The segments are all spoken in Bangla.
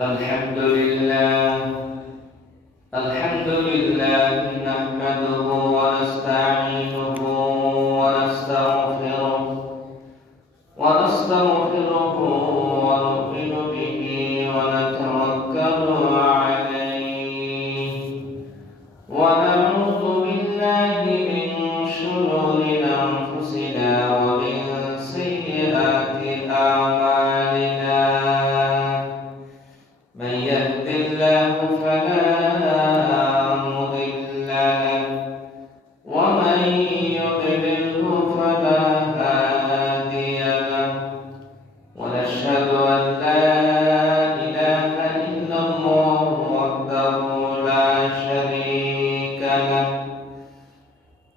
الحمد لله الحمد لله نحمده ونستعينه ونستغفره ونؤمن به ونتوكل عليه ونعوذ بالله من شرور أنفسنا ومن سيئات أعمالنا من يهد الله فلا مضل له ومن يضلله فلا هادي له ونشهد أن لا إله إلا الله وحده لا شريك له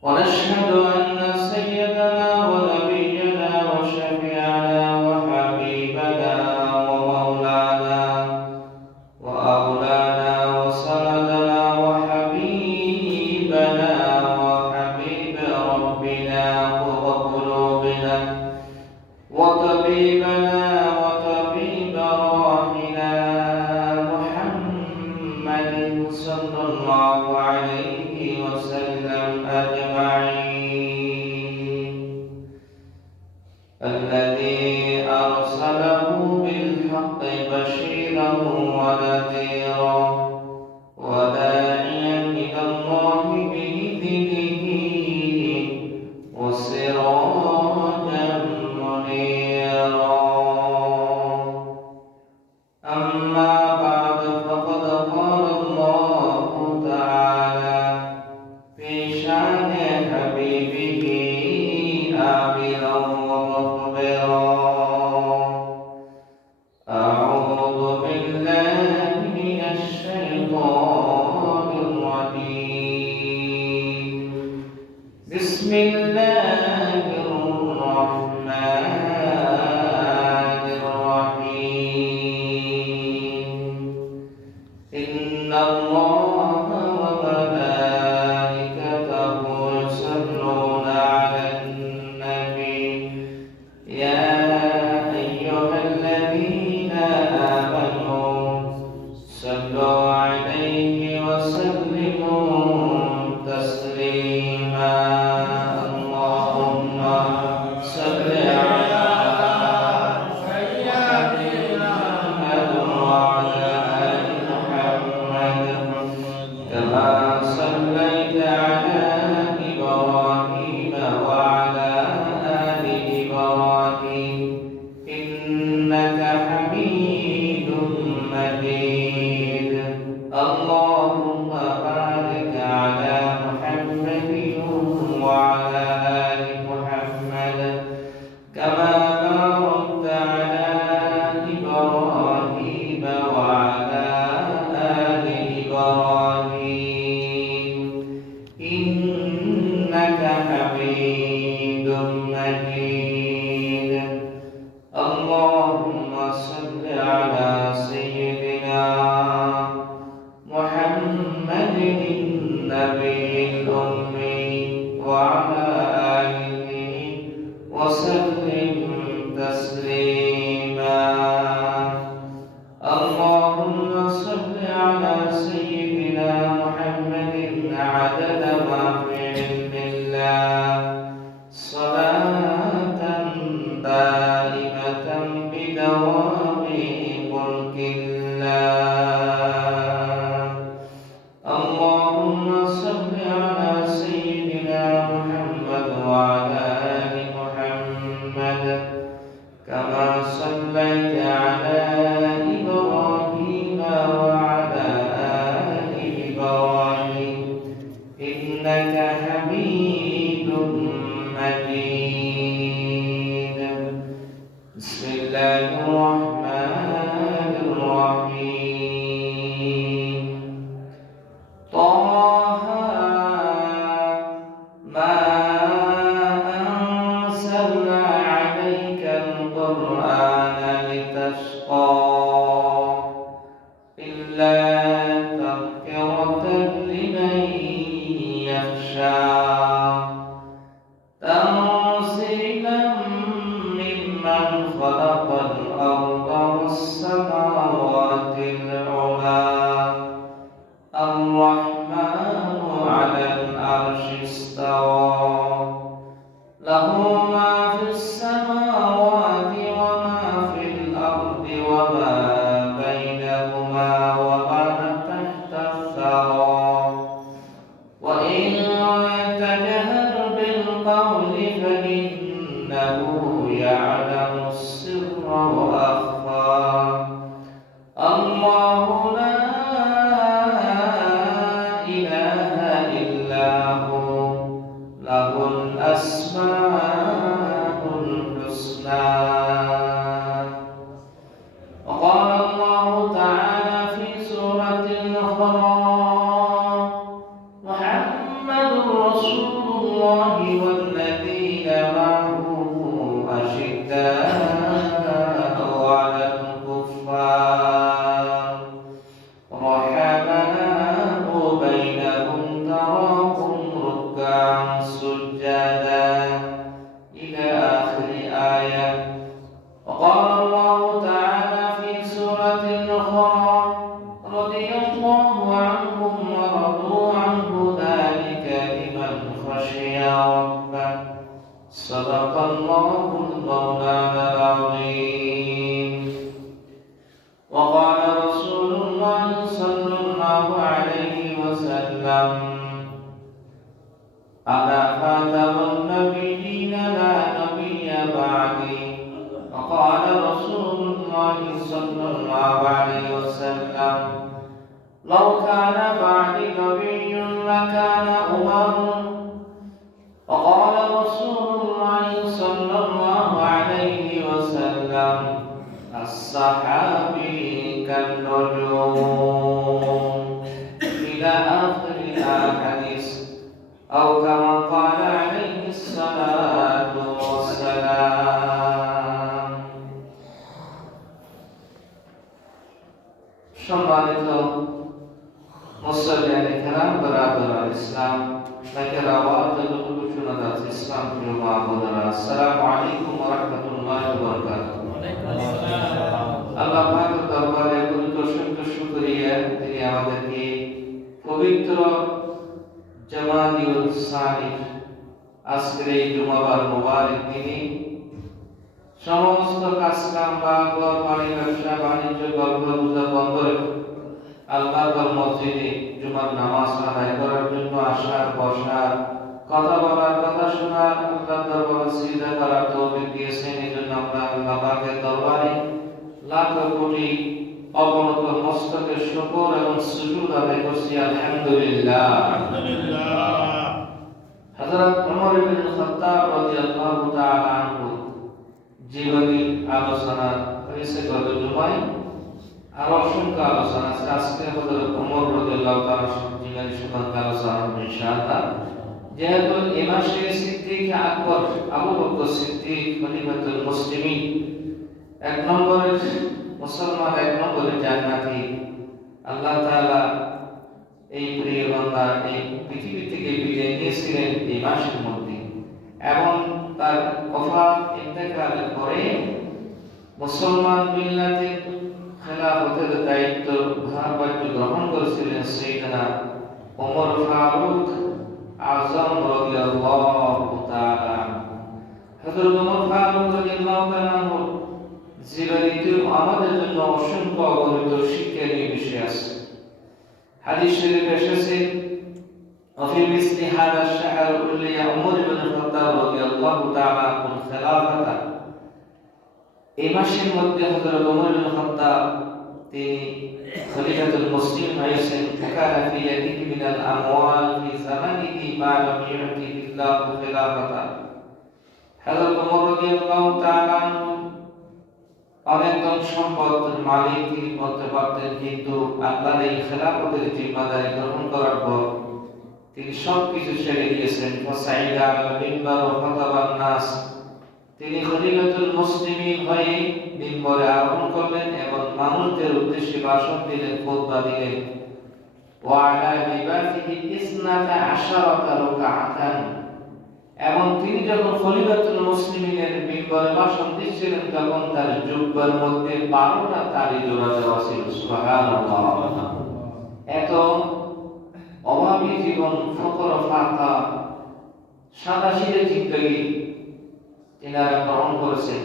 ونشهد أن سيدنا ونبينا وشفيعنا وحبيبنا ومولانا وأولانا وسندنا وحبيبنا وحبيب ربنا وقلوبنا وطبيبنا وطبيب روحنا محمد صلى الله عليه وسلم أجمعين الذي أرسله بالحق بشيرا ونذيرا وداعيا إلى الله بإذنه وسراجا منيرا أما بعد فقد قال الله تعالى في شأن حبيبه آمرا ومخبرا أعوذ بالله من الشيطان الرجيم بسم الله الرحمن الرحيم إن الله وملائكته يصلون على النبي يا أيها الذين آمنوا صلوا عليه وسلموا تسليما اللهم صل على سيدنا محمد وعلى آل محمد كما صليت على إبراهيم وعلى آل إبراهيم إنك حميد مجيد اللهم بارك على محمد وعلى آل محمد كما باركت على إبراهيم وعلى آل إبراهيم إنك حميد مجيد اللهم صل على سيدنا محمد النبي الأمي وعلى آله وسلم تسليما اللهم صل على سيدنا محمد عدد ما في علم الله صلاة دائمة بدوام ملك الله اللهم صل على سيدنا محمد وعلى آل محمد كما صليت على إبراهيم وعلى آل إبراهيم إنك حميد مجيد بسم الله الرحمن الرحيم طه ما أنزلنا عليك القرآن لتشقى إلا تذكرة لمن يخشى تنزيلا ممن خلق الأرض والسماوات وقال الله تعالى في سورة الأخرى رضي الله عنهم ورضوا عنه ذلك لمن خشي ربه صدق الله المولانا العظيم. وقال رسول الله صلى الله عليه وسلم أنا خاتم النبيين لا نبي بعدي. وقال رسول الله صلى الله عليه وسلم لو كان بعدي نبي لكان عمر. وقال رسول الله صلى الله عليه وسلم الصحابي كالنجوم إلى آخر الحديث أو كما قال عليه الصلاة والسلام. সম্মানিত মুসলিম کرام برادر ইসলাম তাদের আওয়াজ যতটুকু শোনা যাচ্ছে ইসলাম প্রিয় মা বোনেরা আসসালামু আলাইকুম ওয়া রাহমাতুল্লাহি ওয়া বারাকাতুহু। আল্লাহ পাকের দরবারে অসংখ্য শুকরিয়া তিনি আমাদেরকে পবিত্র জামাদিউল সানির আজকের এই জুমাবার মুবারক দিনে সমস্ত কাজকাম বা ঘর বাড়ি ব্যবসা বাণিজ্য গল্প গুজব বন্ধ রেখে আল্লাহর মসজিদে জুমার নামাজ আদায় করার জন্য আসার বসার কথা বলার কথা শোনার আল্লাহর দরবারে সিজদা করার তৌফিক দিয়েছেন। এজন্য আমরা আল্লাহ পাকের দরবারে লাখ কোটি অবনত মস্তকে শুকর এবং সুজুদ আদায় করছি আলহামদুলিল্লাহ। হযরত ওমর ইবনে খাত্তাব রাদিয়াল্লাহু তাআলা আনহু জীবনী আলোচনা হয়েছে গত জুমায়, আর অসংখ্য আলোচনা আছে। আজকে হযরত ওমর রাদিয়াল্লাহু তাআলা জীবনী সম্পর্কে আলোচনা হবে ইনশাআল্লাহ। যেহেতু এই মাসে সিদ্দিক আকবর আবু বকর সিদ্দিক খলিফাতুল মুসলিমিন এক নম্বরের মুসলমান, এক নম্বরের জান্নাতি, আল্লাহ তাআলা এই প্রিয় বান্দা এই পৃথিবী থেকে বিদায় নিয়েছিলেন এই মাসের মধ্যে, এবং তার ওফাত ইন্তেকালের পরে মুসলমান মিল্লাতের খেলাফতের দায়িত্ব ভারবাহ্য গ্রহণ করেছিলেন সাইয়েদনা ওমর ফারুক আযম রাদিয়াল্লাহু তাআলা। হযরত ওমর ফারুক রাদিয়াল্লাহু তাআলা জীবনীতে আমাদের জন্য অসংখ্য অগণিত শিক্ষণীয় বিষয় আছে। হাদিস শরীফে এসেছে وفي مثل هذا الشهر ولي عمر بن الخطاب رضي الله تعالى عنه خلافته। এই মাসের মধ্যে হযরত ওমর ইবনে খাত্তাব তিনি খলিফাতুল মুসলিম হয়েছেন। وكان في يده من الاموال في زمنه ما لم يعطه الله خلافته। হযরত ওমর রাদিয়াল্লাহু তাআলা অনেক ধন সম্পদের মালিক তিনি বলতে পারতেন, কিন্তু আল্লাহর এই খেলাফতের জিম্মাদারি গ্রহণ করার পর তিনি সবকিছু ছেড়ে দিয়েছেন। ফাসাইদা আল মিম্বার ওয়া খাতাবান নাস, তিনি খলিফাতুল মুসলিমিন হয়ে মিম্বরে আরোহণ করলেন এবং মানুষদের উদ্দেশ্যে ভাষণ দিলেন, খুতবা দিলেন। ওয়া আলা লিবাসিহি ইসনাতা আশারাতা রাকাআতান, এবং তিনি যখন খলিফাতুল মুসলিমিনের মিম্বরে ভাষণ দিচ্ছিলেন তখন তার জুব্বার মধ্যে 12টা তালি জোড়া দেওয়া ছিল। সুবহানাল্লাহ। এত অভাবী জীবন, ফকর ফাঁকা সাদাসিধে জিন্দেগি তিনারা গ্রহণ করেছেন।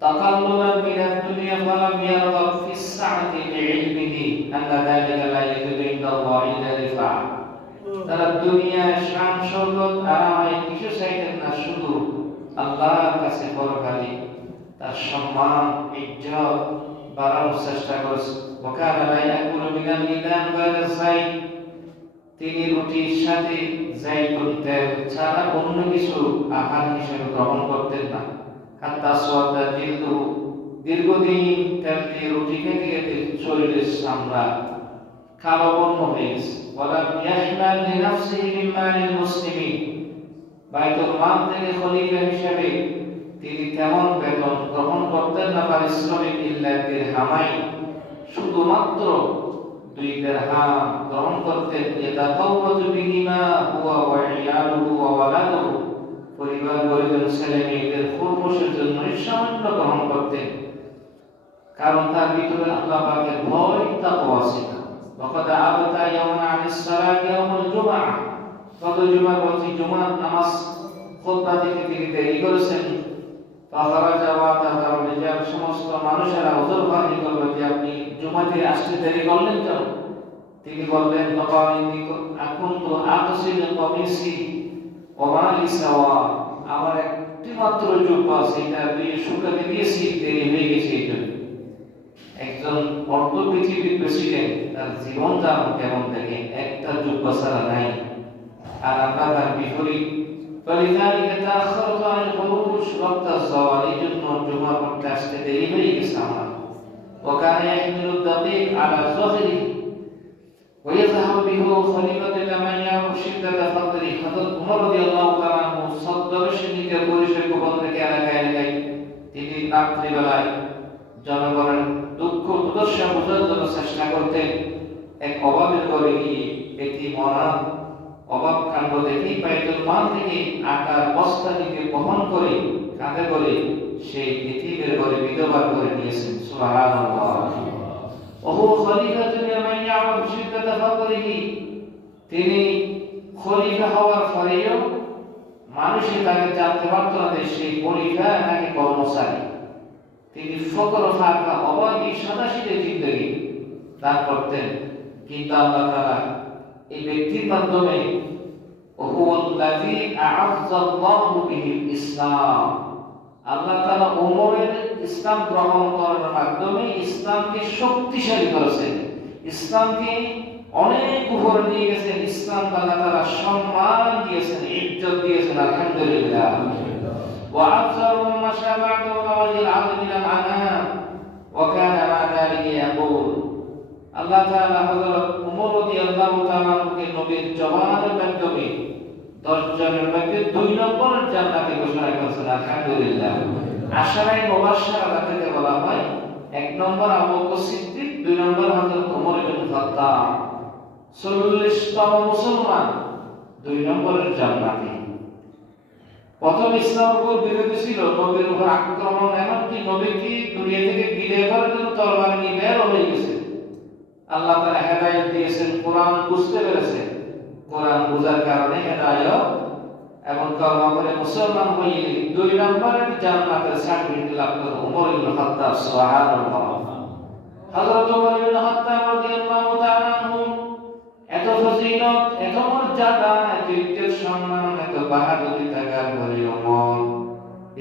তাকাল্লুমান মিনাদ দুনিয়া ফালাম ইয়ারগব ফিস সাআতি বিইলমিহি আন্না যালিকা লা ইয়াজিদু ইনদাল্লাহি ইল্লা রিফা। তারা দুনিয়ার শান শৌকত আরামায়ে কিছু চাইতেন না, শুধু আল্লাহর কাছে পরকালে তার সম্মান ইজ্জত বাড়ানোর চেষ্টা করেছে। وكان لا يأكل من الإدام غير الزيت, তিনি রুটির সাথে জাইতুন তেল ছাড়া অন্য কিছু আহার হিসেবে গ্রহণ করতেন না। হাত্তা সোয়াদা জিলদু, দীর্ঘদিন তেল দিয়ে রুটি খেতে খেতে শরীরের চামড়া কালো বর্ণ হয়ে গেছে। ওয়ালাম ইয়াহমাল লিনাফসিহি মিন মালিল মুসলিমিন, বাইতুল মাল থেকে খলিফা হিসেবে তিনি তেমন বেতন গ্রহণ করতেন না, পারিশ্রমিক ইল্লা দিরহামাইন, শুধুমাত্র 2 দিরহাম গ্রহণ করতেন। ইয়াতাকাওয়াতু বিহিমা হুয়া ওয়া ইয়ালুহু ওয়া ওয়ালাদুহু, পরিবার পরিজন ছেলে মেয়েদের খুরপোশের জন্য সামান্য গ্রহণ করতেন, কারণ তার ভিতরে আল্লাহ পাকের ভয় তাকওয়া ছিল। وقد أبت يوما عن الصلاة يوم الجمعة, গত জুমার বলছি জুমার নামাজ খুতবা থেকে তিনি দেরি করেছেন। ফাখারাজা ওয়া তাহার রিজাল, সমস্ত মানুষেরা ওযর বাহিনী করলো যে আপনি জুমাতে আসতে দেরি করলেন কেন? তিনি বললেন আকুনতু আকসিল কমিসি ওয়া মা লি সাওয়া, আমার একটি মাত্র জুব্বা আছে, এটা দিয়ে শুকাতে দিয়েছি, দেরি হয়ে গেছে এই জন্য। একজন অর্ধ পৃথিবীর প্রেসিডেন্ট তার জীবনটা কেমন দেখে, একটা জুব্বা ছাড়া নাই, আর আমরা তার বিপরীত। فلذلك تأخرت عن الخروج وقت الزوال, এই জন্য জুমা পড়তে আসতে দেরি হয়ে গেছে আমার। وكان يحمل الدقيق على ظهره ويذهب به خليفة لمن يرى شدة فقره, হযরত ওমর রাদিয়াল্লাহু তাআলা আনহু সদ্দর্শনীকে পরিচয় গোপন থেকে এলাকায় তিনি রাত্রিবেলায় জনগণের দুঃখ দুর্দশা বোঝার জন্য চেষ্টা করতেন। এক অভাবের ঘরে গিয়ে একটি মরার অভাব কাণ্ড দেখে বাইতুল মাল থেকে আটার বস্তা থেকে বহন করে কাঁধে করে সেই এতিমের ঘরে বিধবার করে নিয়েছেন। সুবহানাল্লাহ। ওহু খলিফাতুল মান ইয়ারফ শিদ্দাতা ফাকরিহি, তিনি খলিফা হওয়ার পরেও মানুষে তাকে জানতে পারত না যে সেই খলিফা নাকি কর্মচারী। তিনি ফকর ফাঁকা অবাধি সাদাসিধে জিন্দগি দান করতেন, কিন্তু আল্লাহ তাআলা এই ব্যক্তির মাধ্যমে ওহুয়াল্লাযী আ'আজ্জাল্লাহু বিহিল ইসলাম, আল্লাহ তাআলা ওমরের ইসলাম গ্রহণ করার মাধ্যমে ইসলামকে শক্তিশালী করেছেন, ইসলামকে অনেক উপরে নিয়ে গেছেন, ইসলাম আল্লাহ তাআলা সম্মান দিয়েছেন, ইজ্জত দিয়েছেন। আলহামদুলিল্লাহ। ওয়া আফজারু মা শাবা'তু ওয়াজিল আযম মিনাল আনাম ওয়া কানা মা যালিকা ইয়াকুল, আল্লাহ তাআলা হযরত ওমর রাদিয়াল্লাহু তাআলা কে নবীর জবানের মাধ্যমে 10 জনের মধ্যে 2 নম্বর জান্নাতে ঘোষণা করেছেন। আলহামদুলিল্লাহ। আশারায়ে মুবাশশারা থেকে বলা হয়, 1 নম্বর আবু বকর সিদ্দিক, 2 নম্বর হযরত ওমর ইবনে খাত্তাব, 40 তম মুসলমান, 2 নম্বরের জান্নাতি। প্রথম ইসলামের উপর বিরোধী ছিল, নবীর উপর আক্রমণ, এমনকি নবীকে দুনিয়া থেকে বিদায় করার জন্য তরবারি নিয়ে বের হয়ে গেছে। আল্লাহ তাআলা হেদায়েত দিয়েছেন, কোরআন বুঝতে পেরেছেন, কোরআন বোঝার কারণে হেদায়েত এবং কলমা করে মুসলমান হয়ে 2 নম্বরের জান্নাতের সার্টিফিকেট লাভ করে ওমর ইবনে খাত্তাব। সুবহানাল্লাহ। হযরত ওমর ইবনে খাত্তাব রাদিয়াল্লাহু তাআলা আনহু এত ফজিলত, এত মর্যাদা, এত ইজ্জত সম্মান, এত বাহাদুরি থাকার পরে ওমর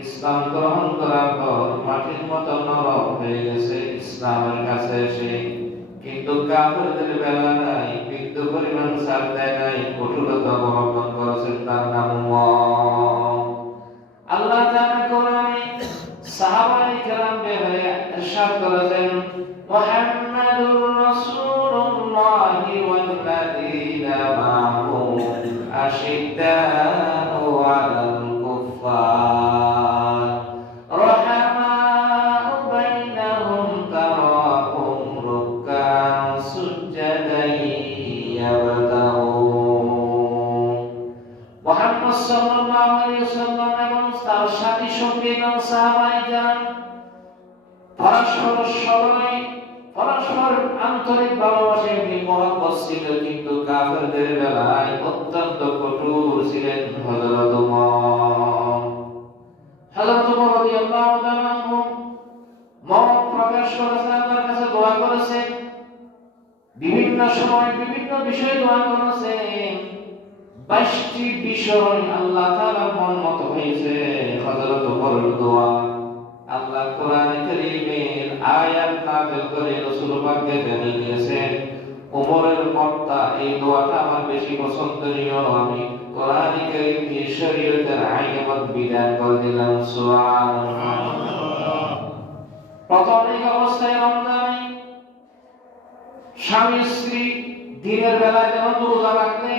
ইসলাম গ্রহণ করার পর মাটির মতো নরম হয়ে গেছে ইসলামের কাছে এসে, কিন্তু কাফেরদের বেলা নাই, বিদ্যু পরিমাণ ছাড় দেয় নাই, কঠোরতা অবলম্বন করেছেন। তার নাম আল্লাহ তাআলা কোরআনে সাহাবায়ে কেরাম ব্যাপারে ইরশাদ করেছেন, মুহাম্মাদুর রাসূলুল্লাহি ওয়াল্লাযীনা মা'হু আশিদ্দাউ আলাল কুফফার রাহমাউ বাইনাহুম তারাহুম রুক্কা'an সুজ্জাদান ইয়াবতাগুন। মুহাম্মদ সাল্লাল্লাহু আলাইহি ওয়াসাল্লাম এবং তার সাথী সঙ্গী এবং সাহাবায়ে কেরাম পরস্পর আন্তরিক ভালোবাসায় মহব্বত ছিল, কিন্তু কাফেরদের বেলায় অত্যন্ত কঠোর ছিলেন হযরত ওমর। হযরত ওমর রাদিয়াল্লাহু তাআলা আনহু মত প্রকাশ করেছেন, আল্লাহর কাছে দোয়া করেছেন, বিভিন্ন সময় বিভিন্ন বিষয়ে দোয়া করেছেন। 22টি বিষয় আল্লাহ তাআলার মন মতো হয়েছে হযরত ওমরের দোয়া। আল্লাহ কোরআনে কারীমের আয়াত নাযিল করে রাসূল পাককে জানিয়ে দিয়েছেন, ওমরের মতটা, এই দোয়াটা আমার বেশি পছন্দনীয়, আমি কোরআনে কারীমকে শরীয়তের আইনত বিধান করে দিলাম। সুবহানাল্লাহ। প্রথম এক অবস্থায় রমজানে স্বামী স্ত্রী দিনের বেলায় যেমন রোজা রাখলে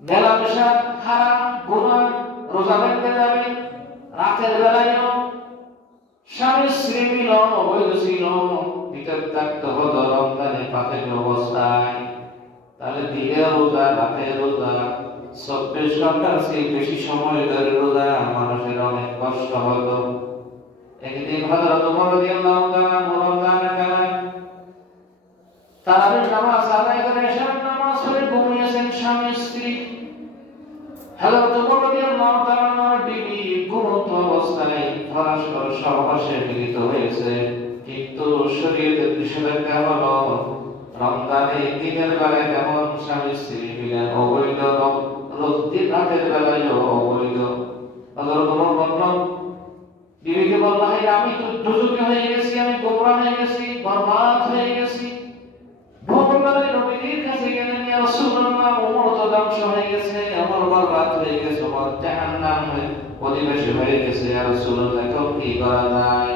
মেলামেশা হারাম গুনাহ, রোজা রাখতে যাবে, রাতের বেলায়ও স্বামী স্ত্রী মিলন অবৈধ ছিল, ভিতর থাকতে হতো রমজানে পাতের অবস্থায়, তাহলে দিনে রোজা রাতে রোজা 24 ঘন্টার চেয়ে বেশি সময় ধরে রোজা মানুষের অনেক কষ্ট হতো। একদিন হযরত ওমর রাদিয়াল্লাহু তাআলা রমজানের বেলায় তারাবির নামাজ আদায় করে এশার নামাজ পড়ে ঘুমিয়েছেন স্বামী স্ত্রী। হযরত ওমর রাদিয়াল্লাহু তাআলার বিবি ঘুমন্ত অবস্থায় পরস্পর সহবাসে মিলিত হয়েছে, কিন্তু শরীয়তের নিষেধাজ্ঞা হলো রমজানে দিনের বেলায় যেমন স্বামী স্ত্রী মিলন অবৈধ, রাতের বেলায়ও অবৈধ। হযরত ওমর বললেন, বিবিকে বলল, হে আমি তো দুজকে হয়ে গেছি, আমি গোমরা হয়ে গেছি, বরবাদ হয়ে গেছি। ভোরবেলায় নবীর কাছে গেলেন, ইয়া রাসূলুল্লাহ, ওমর তো ধ্বংস হয়ে গেছে, ওমর বরবাদ হয়ে গেছে, ওমর জাহান্নামের অধিবাসী হয়ে গেছে। ইয়া রাসূলুল্লাহ, এখন কি করা যায়?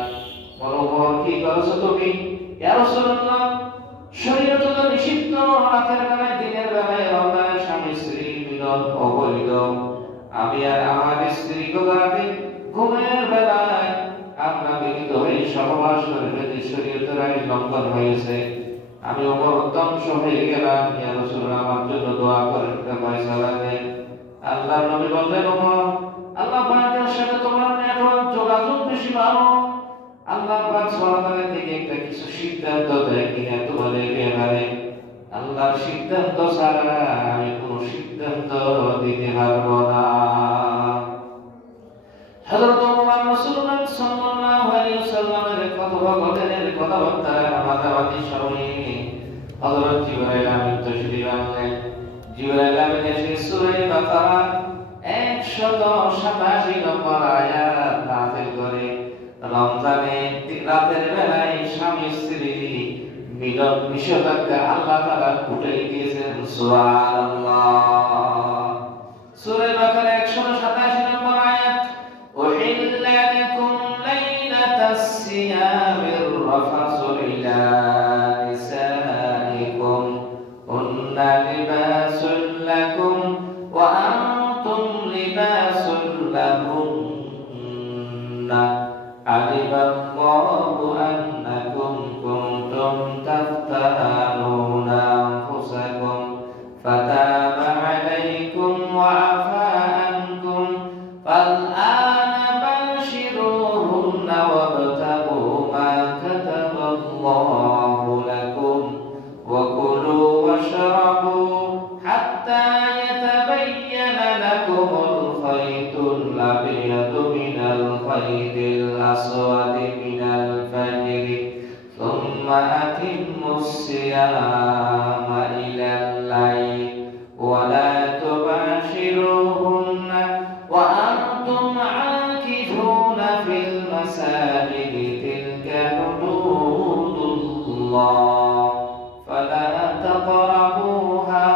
বলো ওমর, কি করেছো তুমি? ইয়া রাসূলুল্লাহ, শরীয়ত তো নিষিদ্ধ রাতের বেলায় দিনের বেলায় রমজানের স্বামী স্ত্রী মিলন অবৈধ। আমি আর আমার স্ত্রী রাতে ঘুমের বেলায় আমরা মিলিত হয়ে সহবাস করে যদি শরীয়তের আইন লঙ্ঘন হয়েছে, আমি ওমর ধ্বংস হয়ে গেলাম। ইয়া রাসূলুল্লাহ, আমার জন্য দোয়া করেন, ফয়সালা দেন। আল্লাহর নবী বললেন, ওমর, আল্লাহ পাকের সাথে তোমার নেটওয়ার্ক যোগাযোগ বেশি ভালো। আল্লাহ পাক সুবহানাহু থেকে একটা কিছু সিদ্ধান্ত দেয় কিনা তোমাদের ব্যাপারে, আল্লাহর সিদ্ধান্ত ছাড়া আমি কোনো সিদ্ধান্ত দিতে পারবো না। হযরত ওমর রাসূলুল্লাহ সাল্লাল্লাহু আলাইহি ওয়াসাল্লামের কথোপকথনের কথাবার্তা মাঝামাঝি সময়ে হযরত জিবরাইল আমিন তাশরীফ আনলেন। জিবরাইল আমিন এসে সূরা বাকারা 187 নম্বর আয়াত নাযিল করে রমজানে রাতের বেলায় স্বামী স্ত্রী মিলন নিষেধাজ্ঞা আল্লাহ তাআলা উঠাই দিয়েছেন। সুবহানাল্লাহ। সূরা বাকারা 187 নম্বর আয়াত, أحل لكم ليلة الصيام الرفث إلى نسائكم هن لباس لكم وأنتم لباس لهن علم الله أنكم كنتم تختانون أنفسكم فتاب عليكم وعفى عنكم فالآن باشروهن وابتغوا ما كتب الله لكم وكلوا واشربوا حتى يتبين لكم الخيط الأبيض من الخيط الأسود من الفجر ثم أتموا الصيام إلى الليل ولا تباشروهن وأنتم عاكفون في المساجد تلك حدود الله فلا تقربوها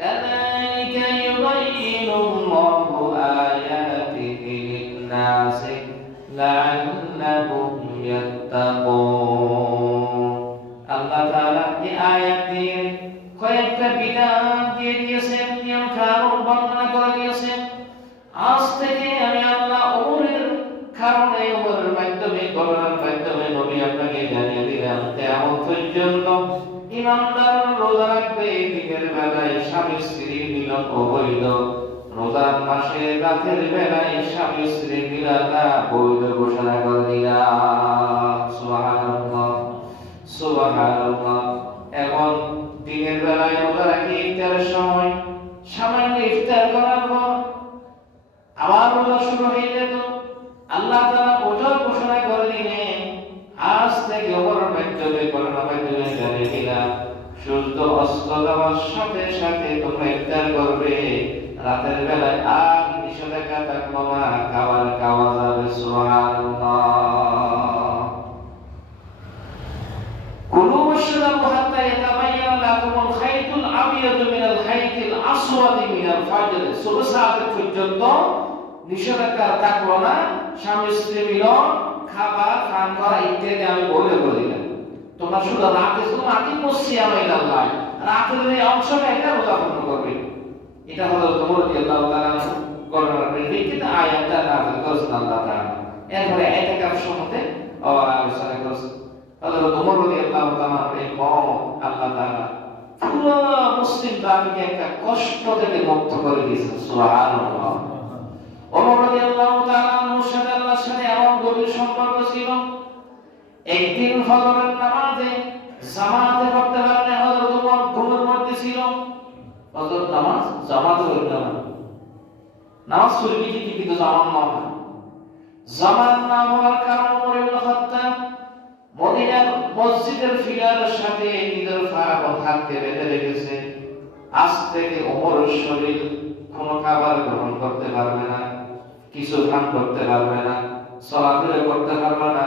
كذلك يبين الله آياته للناس لعلهم يتقون। আল্লাহ তাআলা এই আয়াত দিয়ে কয়েকটা বিধান দিয়ে দিয়েছেন, নিয়ম কানুন বর্ণনা করে দিয়েছেন। আজ থেকে আমি আল্লাহ ওমরের কারণে, ওমরের মাধ্যমে, করোনার মাধ্যমে নবী আপনাকে জানিয়ে দিলাম, কিয়ামত পর্যন্ত ইমানদার রোজা রাখবে দিনের বেলায় স্বামী স্ত্রী মিলন অবৈধ, রোজার মাসে রাতের বেলায় স্বামী স্ত্রী মিলনটা বৈধ ঘোষণা করে দিলাম। সুবহানাল্লাহ, সুবহানাল্লাহ। এখন দিনের বেলায় রোজা রাখি, ইফতারের সময় সামান্য ইফতার করার পর আবার রোজা শুরু হয়ে যেত। আল্লাহ তাআলা ওজোর ঘোষণা করে দিলেন, আজ থেকে ওমরের মাধ্যমে, করোনার মাধ্যমে জানিয়ে দিলাম, সূর্য অস্ত যাওয়ার সাথে সাথে তোমরা ইফতার করবে। রাতের বেলায় আর নিষেধাজ্ঞা থাকলো না, খাবার খাওয়া যাবে। সুবহানাল্লাহ। কুলু ওয়াশরাবু হাত্তা ইয়াতাবায়ানা লাকুমুল খাইতুল আবিয়াদু মিনাল খাইতিল আসওয়াদি মিনাল ফাজর। সুবহ সাহাত পর্যন্ত নিষেধাজ্ঞা থাকলো না, স্বামী স্ত্রী মিলন, খাবার পান করা ইত্যাদি আমি বলে দিলাম। তোমরা শুধু রাতে আতিমুসসিয়াম ইলাল্লাহ, রাতের এই অংশটা এটা রোজা পালন করবে। এটা হলো ওমর রাদিয়াল্লাহু তাআলা ঘটনার প্রেক্ষিতে আয়াতটা নাযিল করেছেন আল্লাহ তাআলা। এরপরে ইতিকাফ সম্বন্ধে আলোচনা করেছেন। হযরত ওমর রাদিয়াল্লাহু তাআলা এই মত আল্লাহ তাআলা পুরো মুসলিম জাতিকে একটা কষ্ট থেকে মুক্ত করে দিয়েছেন। সুবহানাল্লাহ। ওমর রাদিয়াল্লাহু তাআলা আনহুর সাথে আল্লাহর সাথে এমন গভীর সম্পর্ক ছিল, একদিন ফজরের নামাজে জামাতে পড়তে পারেন হযরত ওমর ঘুমের মধ্যে ছিল। ফজর নামাজ জামাতে পড়তে পারেন, নামাজ পড়বি ঠিকই কিন্তু জামাত না হয়। জামাত না হওয়ার কারণে ওমর ইবনে খাত্তাব মদিনার মসজিদের ফিলারের সাথে নিজের পা ও হাতকে বেঁধে রেখেছে। আজ থেকে ওমরের শরীর কোনো খাবার গ্রহণ করতে পারবে না, কিছু পান করতে পারবে না, চলাফেরা করতে পারবে না।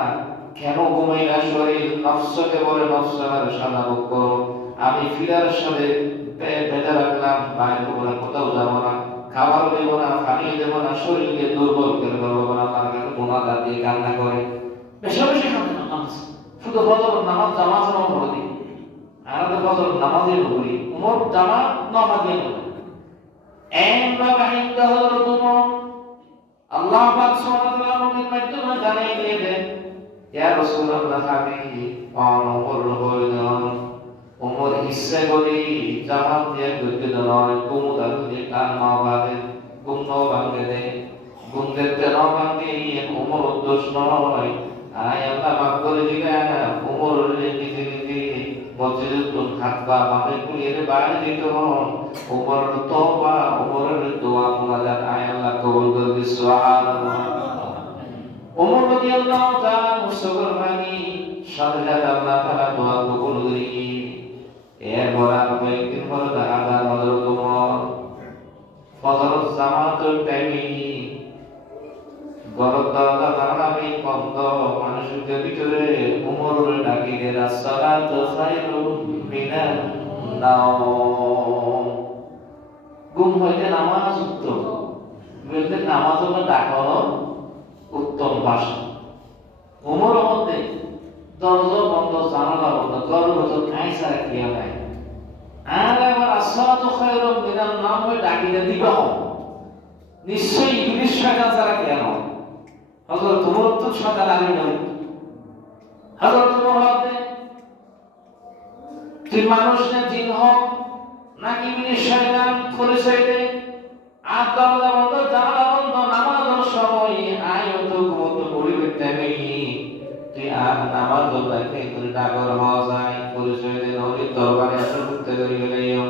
কেন ঘুমাইলা শরীর? নফসকে বলে নফস আমার সাদা ভোগ করো, আমি ফিলারের সাথে বেঁধে রাখলাম, বাইরে বলে কোথাও যাবো না, খাবার দেবো না, পানি দেবো না, শরীরকে দুর্বল করে দেবো না। আমার কাছে গুণাগার দিয়ে কান্না করে বেশি বেশি কান্না নামাজ, শুধু ফজর নামাজ জামাত নামাজ পড়ে দিই, আর ফজর নামাজে পড়ি। উমর জামাত নামাজে পড়ে এমন কাহিনীটা হলো তোমার আল্লাহ পাক সুবহানাহু ওয়া তাআলা নবীর মাধ্যমে জানিয়ে দিয়ে দেন, ইয়া রাসূলুল্লাহ হাবিবি ওমর হইলেন ওমর ইচ্ছা করি জামাত দিয়ে করতে নয়, কুমুদার দিয়ে কান না বাঁধে, ঘুম না ভাঙে দেয়, ঘুম দেখতে না ভাঙে, ওমর দোষ নয়। আয় আল্লাহ মাফ করে দিবেন, ওমর নিজে নিজে মসজিদের হাত পা বাঁধে খুলিয়ে বাইরে দিত। ওমর তওবা, ওমরের দোয়া মুনাজাত আয় আল্লাহ কবুল করে দিস। সুবহানাল্লাহ। ওমর রাদিয়াল্লাহু তাআলা মুসগর ভানি সাথে সাথে আল্লাহ তাআলা দোয়া কবুল করি। এরপর আর কয়েকদিন পরে দেখা যায় হযরত ওমর ফজর জামাতের টাইমে গরত দরজা জানালামি বন্ধ, মানুষের ভিতরে ওমরের ডাকি দেয় আসসালাতু খায়রুম মিনান নাওম। ঘুম হইতে নামাজ উত্তম, বলতে নামাজ হলো ডাকানো উত্তম ভাষা। ওমর মধ্যে দরজা বন্ধ, জানালা বন্ধ, ঘরের ভেতর খাই ছাড়া ক্রিয়া নাই। আর এবার আসসালাতু খায়রুম মিনান নাওম হয়ে ডাকি দিয়ে দিবা নিশ্চয়ই ইবলিস শয়তান ছাড়া কেন? হযরত ওমর তো শয়তান আলী নয়। হযরত ওমর হতে তুই মানুষ না জিন হোক নাকি ইবলিস শয়তান পরিচয় দে। আর দরজা বন্ধ, জানালা বন্ধ, নামাজের সময় আয় তো ঘুমতো পরিবেশ টাইমে তুই আর নামাজ দেখে তুই ডাকর হওয়া যায়, পরিচয় দে নদীর দরবারে আসর করতে করি গেলেও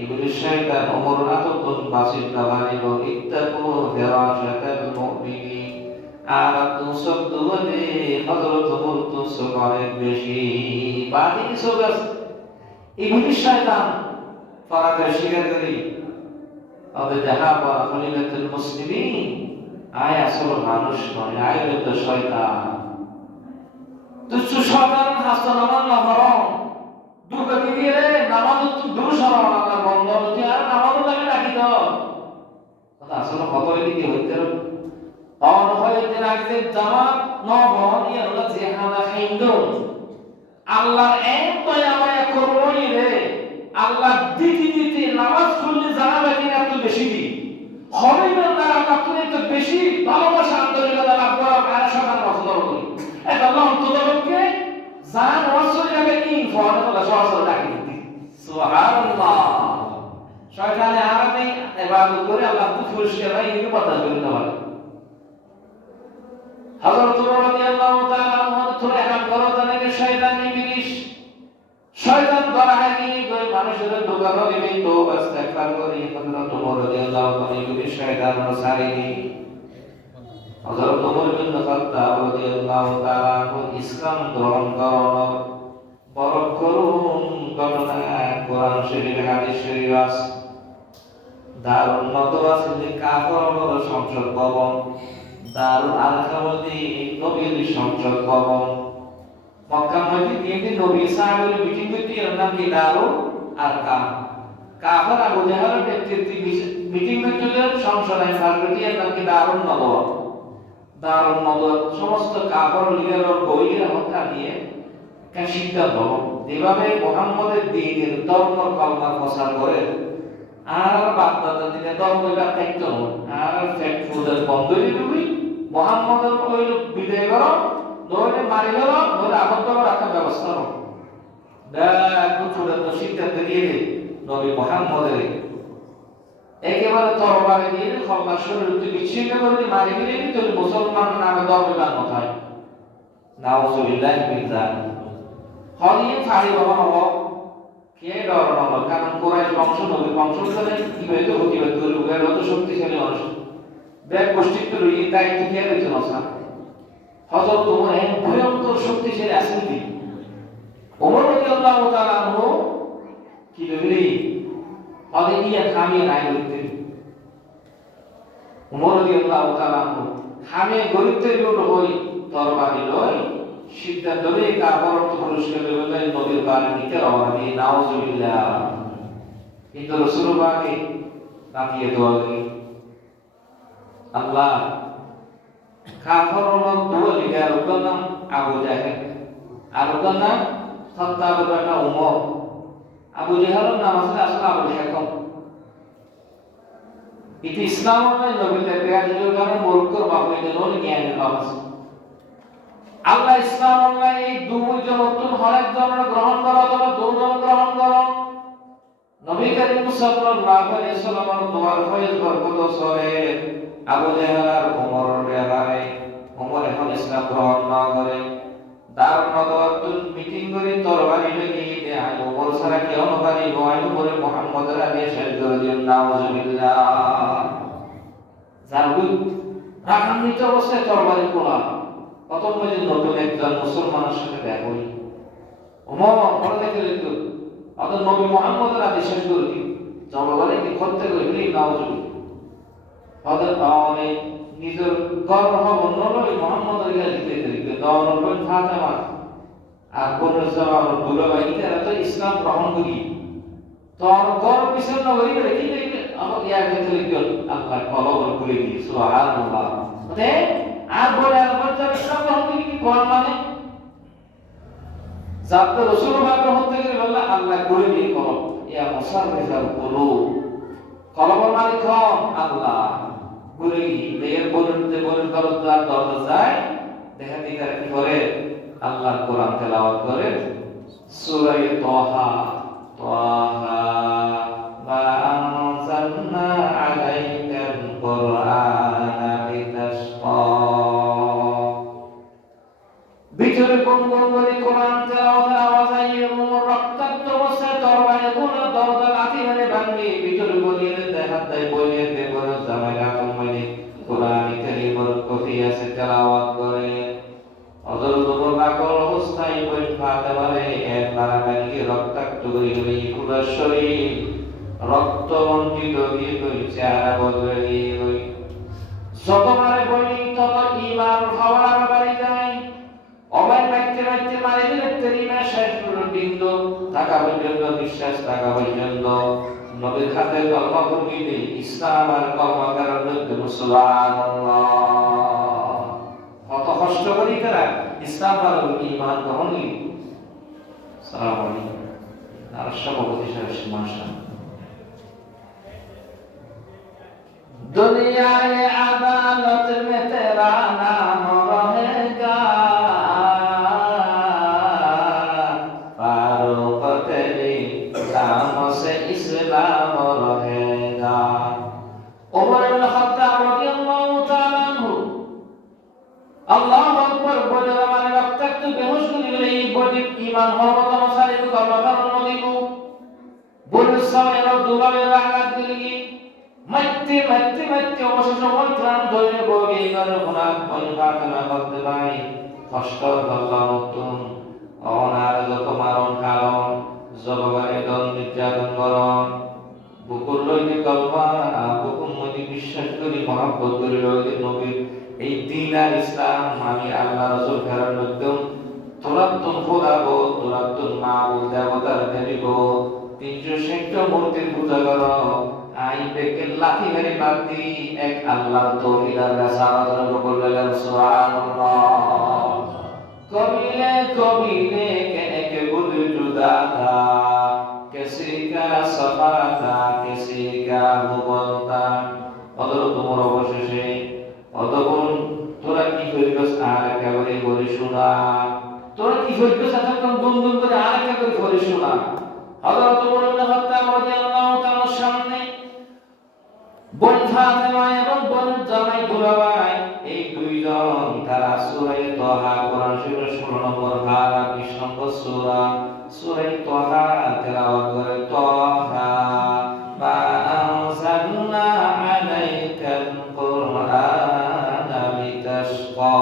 ইবলিস শয়তান ওমর আততুন বাসির কাবানিল ইত্তাকু ফিরাশাতাল মুমিনিন। আর দুসব দুয়ারে হযরত ওমর তো অনেক বেশি বাতিল সগাস ইবলিস শয়তান ফারাকে স্বীকার করি। তবে যাহা বলা খলিলাতুল মুসলিমিন আয় আসল মানুষ নয়, আয় তো শয়তান। তুচ্ছ শয়তান হাসন আমার না হরম দুঃখ দিয়ে নামাজ তো দূর সরাও আল্লাহ বন্ধ তুই আর নামাজ লাগে রাখি তো কথা আসলে কত এদিকে হইতে অন হইতে রাখতে জামাত নবন ইয়া হলো জিহাদা হিন্দু। আল্লাহ এক দয়া মায়া করবই রে, আল্লাহ দিতে নামাজ পড়লে জানাবে কিনা একটু বেশি দি হরিবেন না আল্লাহ তুমি একটু বেশি ভালোবাসা আন্তরিকতা রাখবো আর সবার পছন্দ করি। এক আল্লাহ অন্ততকে জান ওয়াসল যাবে কি ফোনে তো সরাসরি ডাকি দিতে। সুবহানাল্লাহ। শয়তানে আরামে ইবাদত করে আল্লাহ তো পরিষ্কার হয় এই কথা বলতে পারে। হযরত ওমর রাদিয়াল্লাহু তাআলা আনহু ধরে হাত ধরা জানে শয়তান ইবলিস শয়তান ধরা হাগি কই মানুষের দোকানো দিবেন তো ইস্তেগফার করি। হযরত ওমর রাদিয়াল্লাহু তাআলা ইবলিস শয়তান সারিনি। হযরত ওমর ইবনে খাত্তাব রাদিয়াল্লাহু তাআলা ইসলাম গ্রহণ করার বড় করুন ঘটনা কোরআন শরীফ হাদিস শরীফ আছে। দারুন নদওয়া আছে কাফর সংসদ ভবন, দারুল আরকামতি নবীর সংসদ ভবন। মক্কা মসজিদে দিয়ে নবী সাহাবীর মিটিং করতে এর নাম কি দারুল আরকাম। কাফর আবু জাহলের নেতৃত্বে মিটিং করতে সংসদ আইন পাস করতে এর নাম কি দারুল নদওয়া। দারুল নদওয়া সমস্ত কাফর লিডার বইয়ের হত্যা দিয়ে একটা সিদ্ধান্ত যেভাবে মুহাম্মদের দ্বীনের ধর্ম কলমা প্রচার করে আর বাগদাদের দিনে ধর্মটা থাকতো আর ফ্যাক্ট ফুডের বন্ধ হয়ে দিবি মুহাম্মদের কইল বিদায় করো নইলে মারি গেল নইলে আবদ্ধ করার একটা ব্যবস্থা হোক। দেখো চূড়ান্ত সিদ্ধান্ত দিয়ে দে নবী মুহাম্মদের একেবারে তরবারে দিয়ে খলকা শরীর তুই বিচ্ছিন্ন করে মারি ফেলে তুই মুসলমান নামে দরবার নয় নাউজুবিল্লাহ মিন যালিক হলিয়ে ফাড়ি বাবা হলো কে ডর হলো কারণ কুরাইশ বংশ নবী বংশ ধরে কিভাবে তো প্রতিবাদ করবে ওরা তো শক্তিশালী মানুষ দেখ গোষ্ঠীতে রই তাই ঠিক আছে না হযরত ওমর ভয়ঙ্কর শক্তিশালী আসেনি ওমর রাদিয়াল্লাহু তাআলা আনহু কি বলি আগে ইয়া খামিয়ে নাই করতে ওমর রাদিয়াল্লাহু তাআলা আনহু খামিয়ে গরিবদের লোক হই তরবারি লই সিদ্ধান্ত লই কারবার পুরস্কার দেবেন নবীর বাড়ি নিতে রওনা দিয়ে নাউজুবিল্লাহ কিন্তু রাসূলুল্লাহকে তাকিয়ে দোয়া করি আল্লাহ কাফরুল দোয়া লিগার নাম আবু জাহেল আর নাম খাত্তাব বেটা ওমর আবু জাহেলের নাম আছে আসলে আবুল হাকাম ইতি ইসলামের নবীতে পেয়াজির কারণে মূর্খর বাবা এদের জ্ঞানের বাবা আছে আল্লাহ ইসলাম আল্লাহ এই দুইজন নতুন হরেক জনের গ্রহণ করা অথবা দুজন গ্রহণ করো নবী করিম সাল্লাল্লাহু আলাইহি ওয়াসাল্লাম তোমার ফয়েজ বরকত সরে আবু জাহেল আর ওমরের ব্যাপারে ওমর এখন ইসলাম গ্রহণ না করে দার নদওয়াতুল মিটিং করে তরবারি লাগিয়ে দেয় আর ওমর ছাড়া কেউ না পারি ওয়াই ওমরে মুহাম্মদের আগে শেষ করে দিন নাউজুবিল্লাহ জানবি রাগান্বিত অবস্থায় তরবারি কোলা প্রথম যে নতুন একজন মুসলমানের সাথে দেখা হই ওমর বড় দেখে লিখল অত নবী মুহাম্মদের আগে শেষ করে দিন জনগণে কি করতে করি নাউজুবিল্লাহ ওদের পাওয়ানে নিজের গর্ব হব নবী মুহাম্মদের আগে লিখতে দরবেন ফাতেমা আর কোন জবাব দুলাভাই এরা তো ইসলাম গ্রহণ করি তো আমার গর্ব পিছন না করি রেখে দিলে আমার ইয়া খেতে লিখল আল্লাহ কলব করে দি সুবহানাল্লাহ মানে আর বলে আর বলতে ইসলাম গ্রহণ করি কি কোন মানে যাতে রাসূলুল্লাহ গ্রহণ থেকে বললা আল্লাহ করে দি কলব ইয়া মুসাররিফাল কুলুব কলব মানে কোন আল্লাহ করে দি এর বলতে দরজা যায় দেখা দিই তারা কি করে আল্লাহর কোরআন তেলাওয়াত করে সূরা তাহা তাহা মা আনজালনা আলাইকাল কুরআনা লিতাশকা ভিতরে কোন করে কোরআন তেলাওয়াতের আওয়াজ আইয়ে ওমর রক্তাক্ত অবস্থায় তরবারি কোন দরজা লাথি মেরে ভাঙিয়ে ভিতরে বলিয়ে দেখা দেয় বইয়ে দেবর জামাইরা মানে কোরআন কারীমের কফি আছে তেলাওয়াত করে হযরত ওমর পাগল অবস্থায় বই ফাতেমারে এক লাগানিকে রক্তাক্ত করে গেলে পুরো শরীর রক্ত মঞ্জিত দিয়ে গই চেহারা বদলে দিয়ে গই যতবারে বলি তত ঈমান হওয়ার বাড়ি যায় অবাই মাইতে মাইতে মারি দিলে তেরিমা শেষ পর্যন্ত থাকা পর্যন্ত বিশ্বাস থাকা পর্যন্ত নবীর খাতে কলমা পড়িয়ে ইসলাম আর কলমা করার মধ্যে সুবহানাল্লাহ কত কষ্ট করি তারা ইসলাম আর ঈমান গ্রহণ করি সালাম আলাইকুম আর সভাপতি সাহেব মাশা দুনিয়ায় আদালত মে তেরা নাম রহেগা ফারুক তেরি নাম সে ইসলাম রহেগা ওমর ইবনে খাত্তাব রাদিয়াল্লাহু তাআলা আনহু আল্লাহু আকবার বলে মানে রক্তাক্ত বেহুশ করে গেলে এই বডি ঈমান হওয়ার মতো সারিক কর্মকাণ্ড দিব বলে সময় দুবারে আঘাত দিলি মাইতে মাইতে মাইতে অবশেষে মন্ত্রাণ ধরে বগে গেল গুনাহ পরিপালনা করতে পাই কষ্ট আল্লাহ নতুন অনার যত মারণ কারণ জবগারে দল নির্যাতন করণ বুকুর লইতে কলমা বুকুর মধ্যে বিশ্বাস করি মহব্বত করি লইতে নবীর এই দিন আর ইসলাম আমি আল্লাহ রাসূল ফেরার মধ্যে তোরাত্তন খোদাবো তোরাত্তন মাবুদ দেবতার দেব 360 মূর্তির পূজা করো আই বেকে লাঠি মেরে বাতি এক আল্লাহর তৌহিদ আর রাসালাতের উপর বললেন সুবহানাল্লাহ কবিলে কবিলে কে এক বুদ জুদা থা কিসি কা সফা থা কিসি কা মুবল থা অদর তোমার অবশেষে অতগুণ তোরা কি করিস আর একেবারে বলে শোনা তোরা কি করিস এতক্ষণ দুন করে আরেকটা করে পড়ে শোনা। হযরত ওমর ইবনে খাত্তাব রাদিয়াল্লাহু তাআলার সামনে বোন ফাতেমা এবং বোন জামাই দুলাভাই এই দুইজন তারা সূরা তাহা কোরআন শরীফের 16 নম্বর পারা 20 নম্বর সূরা সূরা তাহা তেলাওয়াত করে তাহা মা আনজালনা আলাইকাল কুরআনা লিতাশকা।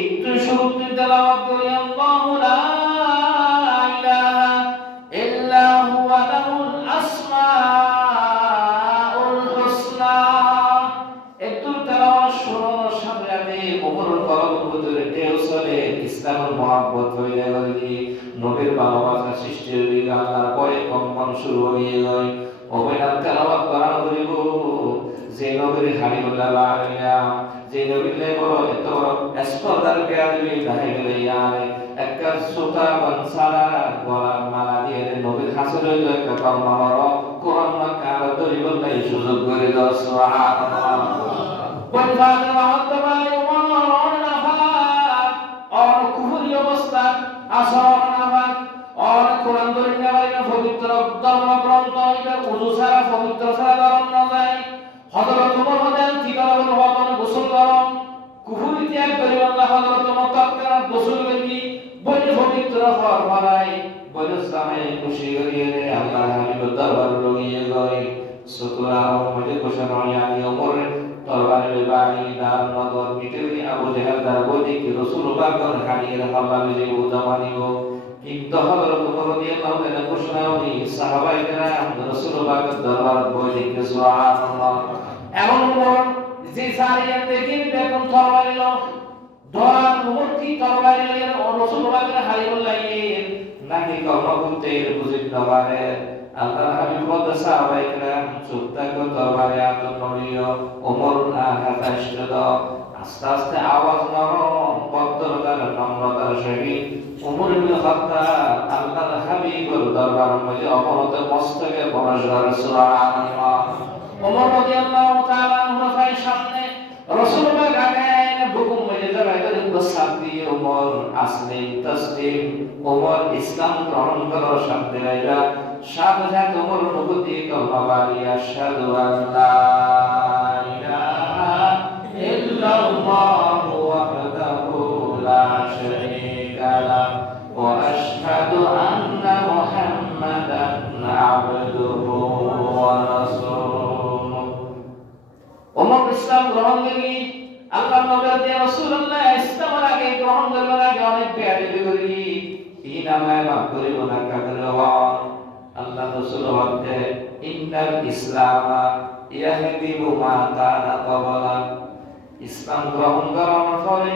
একটু শুরুতে তেলাওয়াত করি আল্লাহু লা ইলাহা ইল্লা হুয়া লাহুল আসমাউল হুসনা। একটু তেলাওয়াত শোনার সাথে সাথে ওমরের কলবের ভিতরে ঢেউ চলে, ইসলামের মহব্বত হয়ে গেল, নবীর ভালোবাসা সৃষ্টি হয়ে গেল, আল্লাহর ভয়ে কম্পন শুরু হয়ে যায়। ওবেদার তেলাওয়াত করা হইব যে নবীর হাবিবুল্লাহ বাড়িয়া, যে নবীর বড় এত বড় স্পর্ধার বেয়াদবি দাহে গেলে ইয়ারে একটা সুতা বানসারা গলার মালা দিয়ে নবীর হাসিল হইল একটা কলমা বড় কোরআন মাকার দরিবল্লাই সুযোগ করে দাও সুবহানাল্লাহ। বলবাদের মহত্তবা ওমর নাফাক আর কুফরি অবস্থা আসর নাফাক আর কোরআন ধরে নেওয়ার পবিত্র ধর্মগ্রন্থ এটা ওযু ছাড়া পবিত্র ছাড়া ধরন না যায়। হযরত ওমর বলেন ঠিকানা ভগবান গোসল করো, কুফরি ত্যাগ করি। আল্লাহ হযরত ওমর তৎক্ষণাৎ গোসল করি বলে পবিত্র হওয়ার পরাই বলে সামনে খুশি করিয়ে আল্লাহ হাবিবের দরবার লগিয়ে গয়। সুতরাং মধ্যে ঘোষণা হয় আমি ওমরের তরবারের বাড়ি দার নগর মিটেরি আবু জেহেল দ্বারা বৈদিকে রাসূলুল্লাহ হারিয়ে আল্লাহ যে উদামানিও। কিন্তু হযরত ওমর রাদিয়াল্লাহু তাআলা ঘোষণা হই সাহাবায়ে কেরাম রাসূলুল্লাহ দরবার বৈদিকে সুবহানাল্লাহ। এমন ওমর যে সারিয়ান দেখেন বেগম তরবারি লো ধরার মুহূর্তে তরবারি লয়ে রাসূলুল্লাহ হারিয়ে নাকি কর্মভূতের বুঝিত নবারে আল্লাহর হাবিব বলতে সাহাবায়ে কেরাম চুপ থাকো, তরবারি আতন নড়িও। ওমর না হাতাশত আস্তে আস্তে আওয়াজ নরম ভদ্রতার নম্রতার সহিত ওমর ইবনে খাত্তাব আল্লাহর হাবিবের দরবারের মধ্যে অবনত মস্তকে প্রবেশ করে সুবহানাল্লাহ। ওমর রাদিয়াল্লাহু তাআলা আনহুর সামনে রাসূলুল্লাহ গায়েন বুকুম মধ্যে জড়াই ধরে প্রস্তাব দিয়ে ওমর আসলিম তাসলিম ওমর ইসলাম গ্রহণ করার সাথে রাইরা সাথে সাথে ওমর মুখ দিয়ে কলমা বাড়ি আশহাদু আল্লা ইলাহা ইল্লাল্লাহু ওয়াহদাহু লা শারীকা লাহু ওয়া আশহাদু আন্না মুহাম্মাদান আবদুহু ওয়া রাসূলুহু। ওমর ইসলাম গ্রহণ করি আল্লাহ নবী রাসূলুল্লাহ ইসলামের আগে গ্রহণ করার আগে অনেক বেয়াদবি করি এই নামে মাফ করিব না কাদের হওয়া। আল্লাহ রাসূল বলতে ইন্নাল ইসলামা ইয়াহদিবু মা কানা ক্বাবলা। ইসলাম গ্রহণ করার পরে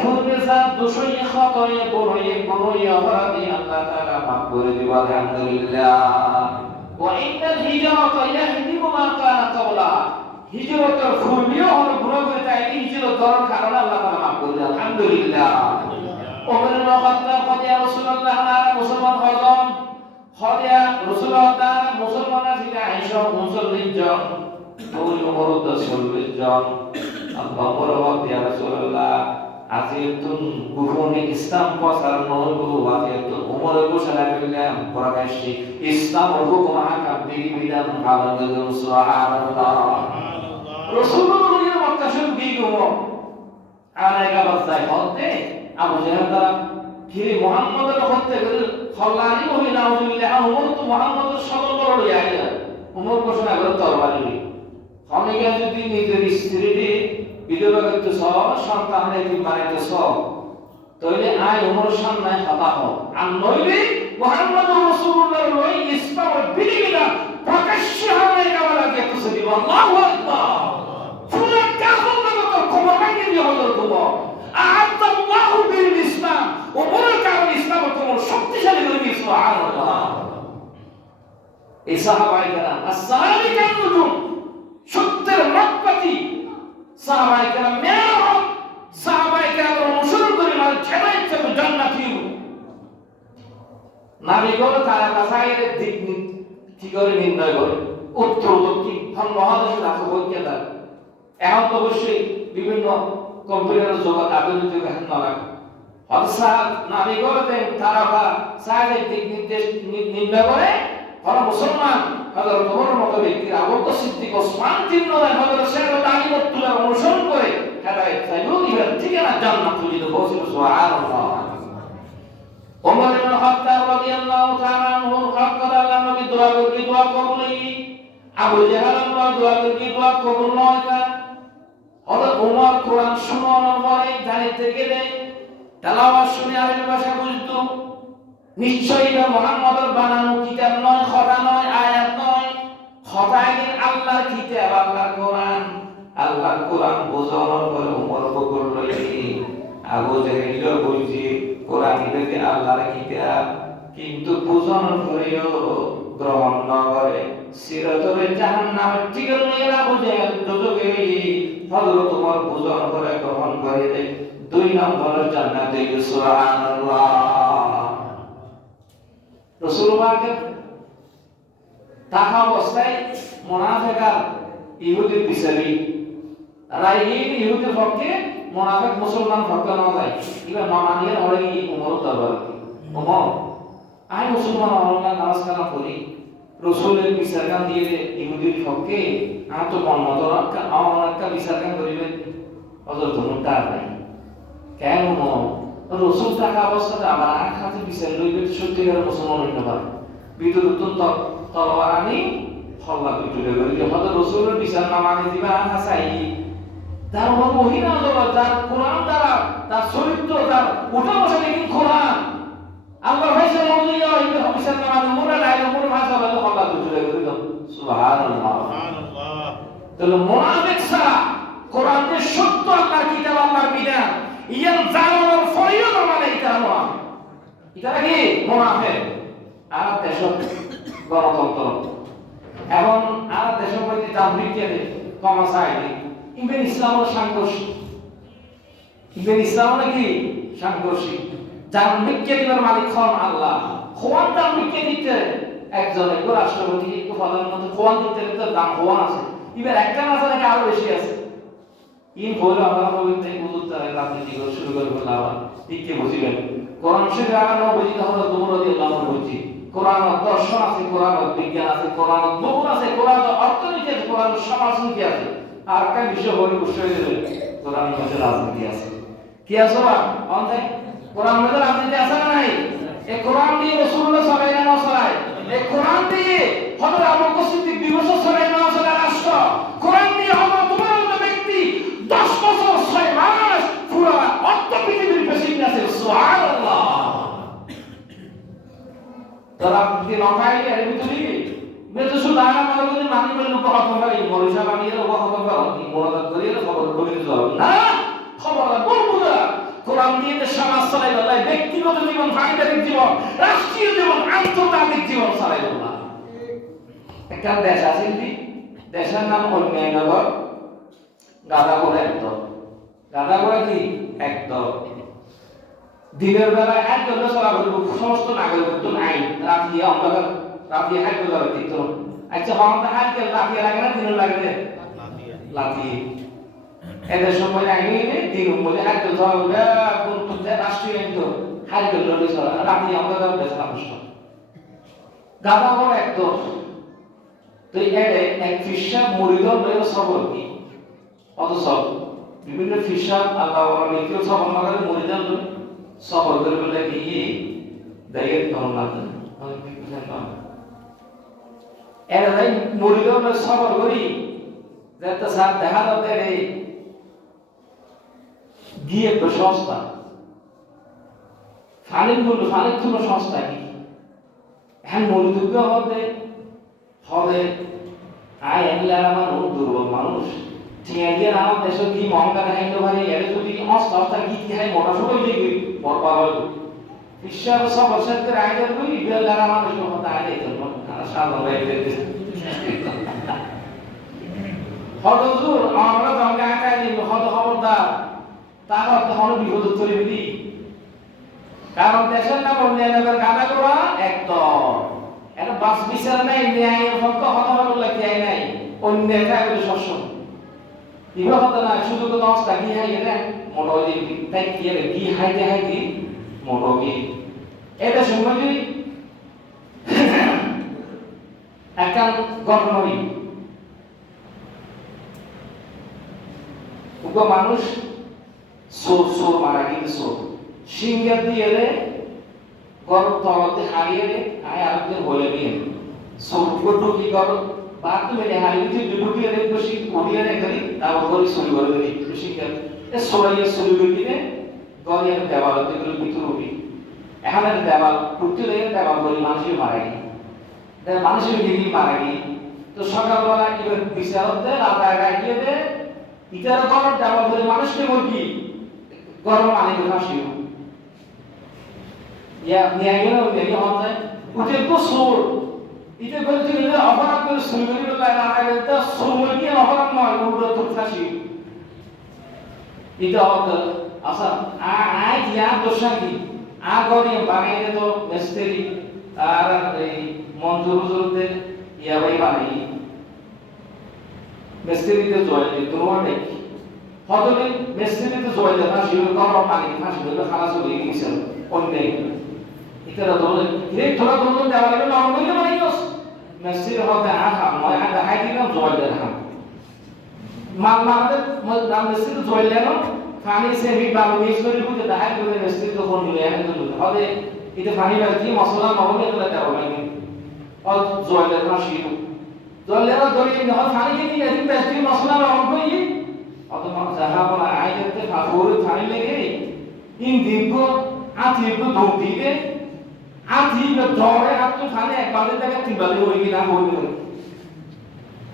পূর্বে যা দোষই খতয়ে বড়ই অপরাধী আল্লাহ তাআলা মাফ করে দিব আলহামদুলিল্লাহ। ওয়া ইন্নাল হিজরাতা ইয়াহদিবু মা কানা ক্বাবলা। হিজরতের পূর্বেও হলো গুনাহ করে তাই হিজরত করার কারণে আল্লাহ তাআলা মাফ করে দেন আলহামদুলিল্লাহ। ওমর ইবনে খাত্তাব রাদিয়াল্লাহু রাসূলুল্লাহ নারা মুসলমান হযম হদিয়া রাসূলুল্লাহ তাআলা মুসলমান আছে আয়েশা 39 জন ওই ওমর 40 জন। আল্লাহ বলতে ইয়া রাসূলুল্লাহ আজিতুন গোপনে ইসলাম প্রচার নহইব আজিতুন ওমর ঘোষণা করলেন প্রকাশ্যে ইসলাম হুকুম আহকাম বিধিবিধান পালন করুন সুবহানাল্লাহ। রাসূলুল্লাহ মক্কা শরীফ গিয়ে ওমর আলাইকা বাসায় হতে আবু জাহেল তারা ফিরে মুহাম্মদের হত্যা করে খল্লানি মহিলা নাউজুবিল্লাহ ওমর তো মুহাম্মদের সদর বড় হইয়া গেল। ওমর ঘোষণা করে তরবারি নিয়ে অনেকে যদি নিজের স্ত্রীকে বিধবা করতে সন্তানের বাড়িতে তাহলে আয় ওমর সামনে হতা হোক আর নইলে মুহাম্মদ রাসূলুল্লাহ ওই ইসলামের বিধিবিধান প্রকাশ্যে হবে কামাল আগে কিছু দিব আল্লাহু আকবার। পুরো কাফেরদের তো ক্ষমতাকে দিয়ে হলো তোমার আল্লাহু বিল ইসলাম ওমরের কারণে ইসলাম তোমার শক্তিশালী করে দিয়েছে সুবহানাল্লাহ। এই সাহাবায়ে কেরাম as-sahabi কানুজুম সত্যের মাপকাঠি সাহাবায়ে কেরাম মেয়র সাহাবায়ে কেরাম অনুসরণ করে মানে ছেড়ে ইচ্ছা জান্নাতি নারী করে তারা কাছাইয়ের দিক কি করে নির্ণয় করে উত্তর দক্ষিণ মহাদেশের আছে বৈজ্ঞানিক এখন তো অবশ্যই বিভিন্ন কম্পিউটারের জগৎ আধুনিক যুগে এখন না লাগে হযরত নবী বলেন তারা সাহেবের দিক নির্দেশ নির্ণয় করে হলো মুসলমান হযরত ওমর মতো ব্যক্তি আবু বকর সিদ্দিক ওসমান তিনজন হযরত শেখ আলী বক্তুল্লাহ অনুসরণ করে হেদায়েত চাইলো ইবার ঠিকানা জান্নাত পর্যন্ত পৌঁছিল সুবহানাল্লাহ। ওমর ইবনে খাত্তাব রাদিয়াল্লাহু তাআলা আনহু হকরা আল্লাহ নবী দোয়া করে দোয়া কবুলই আবু জাহাল আল্লাহ দোয়া করে দোয়া কবুল নয় হযরত ওমর কোরআন শোনানোর পরে জানিতে গেলে তেলাওয়াত শুনে আরবি ভাষা বুঝতো নিশ্চয়ই এটা মুহাম্মদের বানানো কিতাব নয়, খোদা নয়, আয়াত নয়, খোদাইয়ের আল্লাহর কিতাব, আল্লাহর কোরআন। আল্লাহর কোরআন বোঝানোর পরে ওমর বকর লইলি আবু জাহেল বলছে কোরআন থেকে আল্লাহর কিতাব, কিন্তু বোঝানোর পরেও গ্রহণ না করে সিরাতের জাহান্নামের টিকে নিয়ে আবু জাহেল দোজখে হযরত ওমর বোঝানোর পরে গ্রহণ করে দেয় 2 নম্বরের জান্নাতে সুবহানাল্লাহ। রাসূলুল্লাহকে তাহা অবস্থায় মুনাফিকরা ইহুদির বিচারী রাইহিন ইহুদির পক্ষে মুনাফিক মুসলমান পক্ষে না যায় এবার মামানিয়া হলে ওমর দরবার ওমর আই মুসলমান আমরা নামাজ কালাম করি রাসূলের বিচার কাম দিয়ে ইহুদির পক্ষে আর তো মত রাখা আমার একটা বিচার কাম করিবেন হযরত মুত্তা নাই কেন রসুল থাকা অবস্থাতে আবার আর হাতে বিচার লইবে সত্যিকার মুসলমান হইতে পারে বিদ্যুৎ তলোয়ার আনি হল্লা পিটুরে লইলে হয়তো রসুলের বিচার না মানে দিবা আহা চাই তার মহিলা জগৎ তার কোরআন দ্বারা তার চরিত্র তার ওটা বসে দেখি কোরআন আল্লাহ ভাইসে মৌলিয়া হইতে বিচার না মানে মোরা নাই মোর ভাষা বলে হল্লা পিটুরে লইল সুবহানাল্লাহ সুবহানাল্লাহ। তাহলে মুনাফিক ছাড়া কোরআনের সত্য আল্লাহর কিতাব আল্লাহর বিধান ইয়ান জানানোর ফরিও মানে এটা নয় এটা কি মুনাফিক। আর দেশ গণতন্ত্র এবং আর দেশের মধ্যে তাবলীগের কমাসাইনি ইবেন ইসলামের সাংঘর্ষিক ইবেন ইসলাম নাকি সাংঘর্ষিক জানবিককে দিবার মালিক হন আল্লাহ। খোয়ান তাবলীগকে দিতে একজন এক রাষ্ট্রপতি একটু প্রধানমন্ত্রী খোয়ান দিতে তো দাম খোয়ান আছে এবার একটা না আছে নাকি আরো বেশি আছে ইন বলে আমরা পবিত্র বুঝতে রাজনীতি শুরু করে বললাম ঠিকই বুঝিবেন কোরআন শরীফ আগানো বুঝিতে হবে তোমরা রাদিয়াল্লাহু আনহু বুঝি কোরআন দর্শন আছে কোরআন বিজ্ঞান আছে কোরআন দৌড় আছে কোরআন অর্থনীতি আছে কোরআন সমাজনীতি আছে আর একটা বিষয় হল বিষয় কোরআন মধ্যে রাজনীতি আছে কি আছে বা অন্তে কোরআন মধ্যে রাজনীতি আছে না নাই এই কোরআন দিয়ে রাসূলুল্লাহ সাল্লাল্লাহু আলাইহি ওয়াসাল্লাম এই কোরআন দিয়ে হযরত আবু বকর সিদ্দিক 2 বছর সাল্লাল্লাহু আলাইহি ওয়াসাল্লাম রাষ্ট্র কোরআন দিয়ে হযরত তোমার মতো ব্যক্তি 10 বছর 6 মাস পুরো অর্থ পৃথিবীর প্রেসিডেন্ট আছে সুবহানাল্লাহ। তারা কি নকাইলে এর ভিতরে মেতো শুধু আগা মালগুলি মানি বলে লোক কথা বলে মরিসা বানিয়ে লোক কথা বলে কি মনোযোগ করিয়ে খবর বলে দিতে হবে না খবর বলবুরা কোরআন দিয়ে সমাজ চালাই বলে ব্যক্তিগত জীবন পারিবারিক জীবন রাষ্ট্রীয় জীবন আন্তর্জাতিক জীবন চালাই বলা একটা দেশ আছে কি দেশের নাম অন্যায়নগর গাদাগড় একদম গাদাগড় কি একদম দিনের বেলা একদম চলা করবো সমস্ত নাগরিকত্ব আইন রাতিয়ে অন্ধকার রাতিয়ে হাইট যাবে ঠিক তো আচ্ছা হমতা হাইট রাতিয়ে লাগে না দিনের লাগে লাতিয়ে এদের সময় আইনে দিন বলে একদম চলা কোন কোন রাষ্ট্রীয় আইন তো হাইট লড়ে চলা রাতিয়ে অন্ধকার বেশ নষ্ট গাদাগড় একদম তো এডে এক ফিশা মরিদ লয়ে সবর কি অত সব বিভিন্ন ফিশা আল্লাহ ওয়া মিকিও সব আমাদের মরিদান সফর করে বলে কি দাইয়ের কারণ লাগে অনেক কিছু না এরা তাই মরিদন সফর করি যেটা স্যার দেখা যাবে রে গিয়ে তো সংস্থা ফানিক কোনো সংস্থা কি হ্যাঁ মরিদুকে হবে আয় এগুলা আমার দুর্বল মানুষ টিয়ারিয়া আমার দেশে কি মহঙ্গা দেখাইতে পারে এর যদি অস্তা কি হয় মোটা সবাই দেখবি বড় বিশ্বের সব বছরের আয়োজন করি বিয়ার মানুষ কথা আগে জন্য সাধারণ বাইরে হদজুর আমরা জঙ্গা আকায় দিব হদ খবরদার তাহলে তখন বিপদ চলে দিই কারণ দেশের নাম অন্যান্যদের গাদা করা একদম এটা বাস বিচার নাই ন্যায়ের পক্ষে কথা বলা কি নাই অন্যায় কাজ শস্য বিবাহ না শুধু তো নষ্ট কি হয় মোটামুটি তাই কি আর কি হাইতে হাইতে মোটামুটি এটা সময় একটা ঘটনা হই মানুষ সোর সোর মারা গেছে সোর সিঙ্গার দিয়ে রে গরম তলতে হারিয়ে রে আয় আরেকজন বলে দিয়ে সোর ঢুকি গরম বাথরুমে হারিয়ে ঢুকি রে বসি উড়িয়ে রে করি তারপর করে শুরু করে দিই সিঙ্গার এ সরাইয়ে শুরু করে দিলে গরিয়ার দেওয়াল যেগুলো ভিতর উঠি এখন আর দেওয়াল টুকতে লেগে দেওয়াল করি মানুষই মারা গিয়ে মানুষের নিজেই মারা গিয়ে তো সকালবেলা এবার বিচারক দেয় রাতায় রাখিয়ে দেয় ইতারা গরম দেওয়াল করে মানুষকে বলবি গরম আনি ফাঁসিও ইয়া নিয়ে গেল নিয়ে হতে উঠে তো সোর ইতে বলতে গেলে অপরাধ করে সুন্দরী বলে লাগাই তা সময় কি অপরাধ নয় উড়ে তো ফাঁসি এটা হতো আচ্ছা আই ইয়া দোষাকি আ গরি বানাইলে তো মিস্ত্রি আর এই মঞ্জুর জুরতে ইয়া ভাই বানাই মিস্ত্রিতে জয় দিই তোমার দেখি হয়তো মিস্ত্রিতে জয় দেয় না সেগুলো গরম পানি ফাঁসি দিলে খালাস হয়ে গেছিল অন্যায় ইতারা দলে ধীরে থোড়া দলে দেওয়া গেল না অন্য বানাই গেছ মিস্ত্রি হবে আহা নয় আগে হাই দিলাম জয় দেয় না আমাদের নাম মিস্ত্রি জয় দেয় পানি সে মি বাবু মিক্স করে বুঝে দাহাই করে মিস্ত্রি তো কোন নিয়ে আনে তো হবে এটা পানি বালতি মশলা নরম করে দেওয়া লাগে আর জয় দেয় না শিরু জয় দেওয়া দড়ি না পানি কি এদিন মিস্ত্রি মশলা নরম কই অত যাহা বলা আই যেতে ফাফুর পানি লেগে ইন দীর্ঘ আতির্ঘ ধোক দিবে আতির্ঘ ধরে আপনি পানি একবারে থেকে তিনবারে হয়ে গিয়ে না হয়ে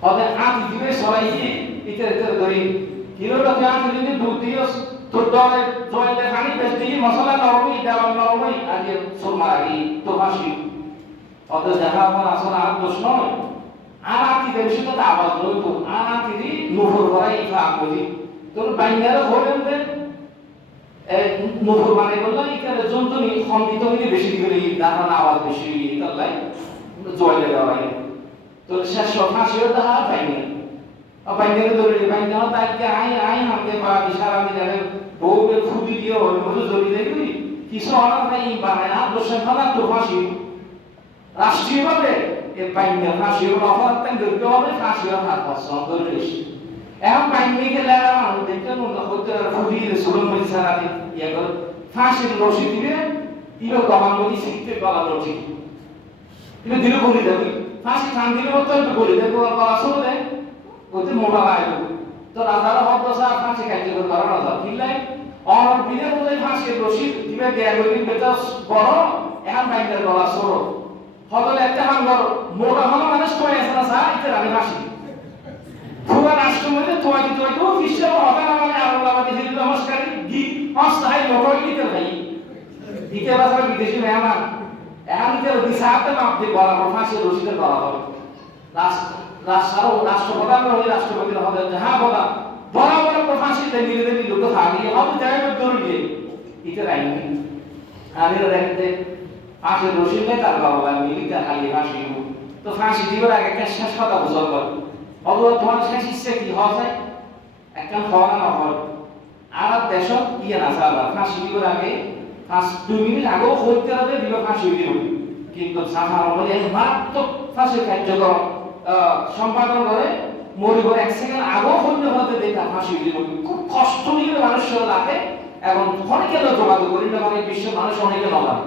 অতে আতি দিবে সবাই ইতে ধরি কিলোটা জান দিলে দুধ দিও তো দলে জয়লে পানি বেশ দিয়ে মশলা নরমই দেওয়া নরমই আজ সোমারি তো হাসি অত যাহা আমার আসলে আর দোষ নয় আর আতি দেবে সেটা তো আওয়াজ নয় তো আর আতি দি নুফর ভরাই ইফা আকলি তোর বাইনারে হলেন দে নুফর মানে বললাম ইকারে জন্তনি খন্ডিত হইলে বেশি করে দাঁড়ান আওয়াজ বেশি তাহলে জয়লে দেওয়া তো শেষ হাসিও তাহা পাইনি বাইরে ধরে বাইরে তাইকে আই হাতে বা ইশারা দিলে বউকে ফুদি দিও মজু জড়ি দেবি কিছু অনার ভাই বানায় আর দোষে খানা তো ফাঁসি রাষ্ট্রীয়ভাবে এ বাইরে ফাঁসি অপরাধ তাই ধরতে হবে ফাঁসি হাত পছন্দ ধরে এখন বাইরে গেলে মানুষ দেখতে হতে ফুদি সুরম মজি সারা দিন ইয়ে করে ফাঁসির রশি দিবে দিল গমান মজি শিখতে গলা রশি দিলে দিল বলি দেবি ফাঁসি খান দিলে মতো বলি দেবো গলা শুনলে ওতে মোটা লাগবে তো রাজারা হতো স্যার ফাঁসি খাইতে করা না কিলাই অনর বিলে বলে ফাঁসি রশি দিবে গ্যাগরি বেটা বড় এখন বাইকের গলা সরো হতলে একটা হাঙ্গর মোটা হলো মানুষ তো আছে না স্যার ইতে রানি ফাঁসি পুরা রাষ্ট্র মধ্যে তোয়াই তো বিশ্ব হবে না মানে আল্লাহ বাদি হিন্দু নমস্কারী দি অস্থায়ী মোটর দিতে ভাই দিতে বাজার বিদেশি মেহমান এখন দিতে দিশাতে মাপ দিয়ে বলা ফাঁসি রশিতে করা হবে রাষ্ট্রপ্রধান হলে রাষ্ট্রপতির হবে যাহা বলা বড় বড় ফাঁসিতে মিলে দেবি লোক হারিয়ে হবে যাই দৌড়িয়ে এটা রাইনি আমি দেখতে ফাঁসি রসিলে তার বাবা মিলিতে হারিয়ে ফাঁসি তো ফাঁসি দিবার আগে একটা শেষ কথা বুঝল অবরোধ তোমার শেষ ইচ্ছে কি হওয়া যায় একটা হওয়া না হয় আর দেশত ইয়ে না চালা ফাঁসি দিবার আগে 2 মিনিট আগেও হইতে হবে দিল ফাঁসি দিব কিন্তু সাফার মধ্যে মাত্র ফাঁসি কার্যক্রম সম্পাদন করে মরিব 1 সেকেন্ড আগেও হইতে হতে দেখা ফাঁসি দিব খুব কষ্ট নিয়ে মানুষ লাগে এবং অনেকে যোগাযোগ করি না মানে বিশ্ব মানুষ অনেকে নলাম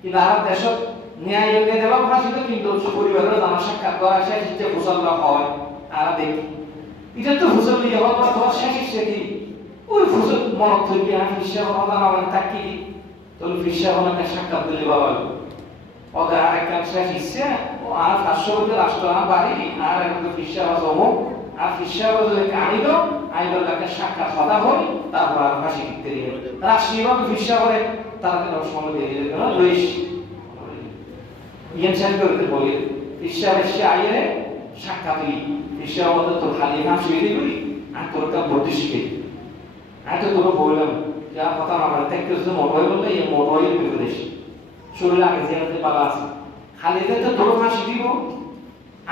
কিন্তু আর দেশত ন্যায় যোগে দেওয়া ফাঁসি তো কিন্তু পরিবারের জানা সাক্ষাৎ করা শেষ যে ফুসল্লা হয় আর দেখি এটা তো ফুসল দিয়ে হওয়ার পর তোমার শেষ ইচ্ছে কি ওই ফুসল মনত থেকে আমি ফিসা হওয়া আমার তাকি তোর ফিসা হওয়া একটা সাক্ষাৎ দিলে বাবা ওদের আর একটা শেষ ইচ্ছে ও আর 500 রাষ্ট্র আর বাড়ি আর একটা ফিসা হওয়া জমো আর ফিসা হওয়া যদি আনি তো আইবার একটা সাক্ষাৎ কথা হই তারপর আর ফাঁসি দিতে দিয়ে রাষ্ট্রীয়ভাবে ফিসা করে তারা কেন সময় দিয়ে দিলে কেন লইস ইয়েন সাহেব করতে বলি ফিসা এসে আইয়ে সাক্ষাৎই ফিসা মধ্যে তো খালি ফাঁসি দিবি আর তোর তা ভর্তি শিখে আমি তো তোকে বললাম যা কথা আমার দেখতে শুধু মোবাইল বললে এই মোবাইল বিপদেশ শরীরে আগে যে পালা আছে খালি তো তোর ফাঁসি দিব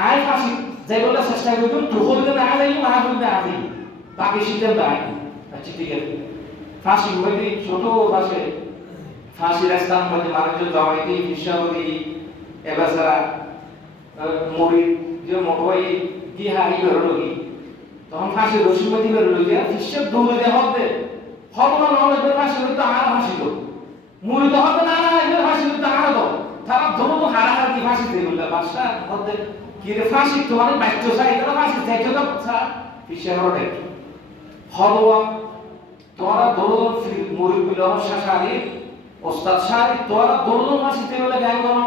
আয় ফাঁসি যাই বলে চেষ্টা করবি তো হইলে না আলাই না হইলে আদি বাকি শীতের বাকি আচ্ছা ঠিক আছে ফাঁসি মধ্যে ছোট পাশে ফাঁসির স্থান মধ্যে মানুষজন জমাইতে হিসাবি এবার সারা মরি যে মোটবাই দিয়ে হারি বেরোলি তখন ফাঁসি রশি মধ্যে বেরোলি যে হিসাব দৌড়ে দেওয়া হবে হবনা নলেজের ফাঁসি তো আর ফাঁসিল মুড়ি তো হবে না এবার ফাঁসি তো আর দাও তারা ধরো হারাহারি ফাঁসি দিয়ে বললে বাদশা হতে কি রে ফাঁসি তোমার বাচ্চ চাই তারা ফাঁসি চাইতে তো হিসাব হবে হবনা তোরা দৌড় মুড়ি বিল শাসারি ওস্তাদ সাহেব তোরা দৌড় ফাঁসিতে বলে গান করো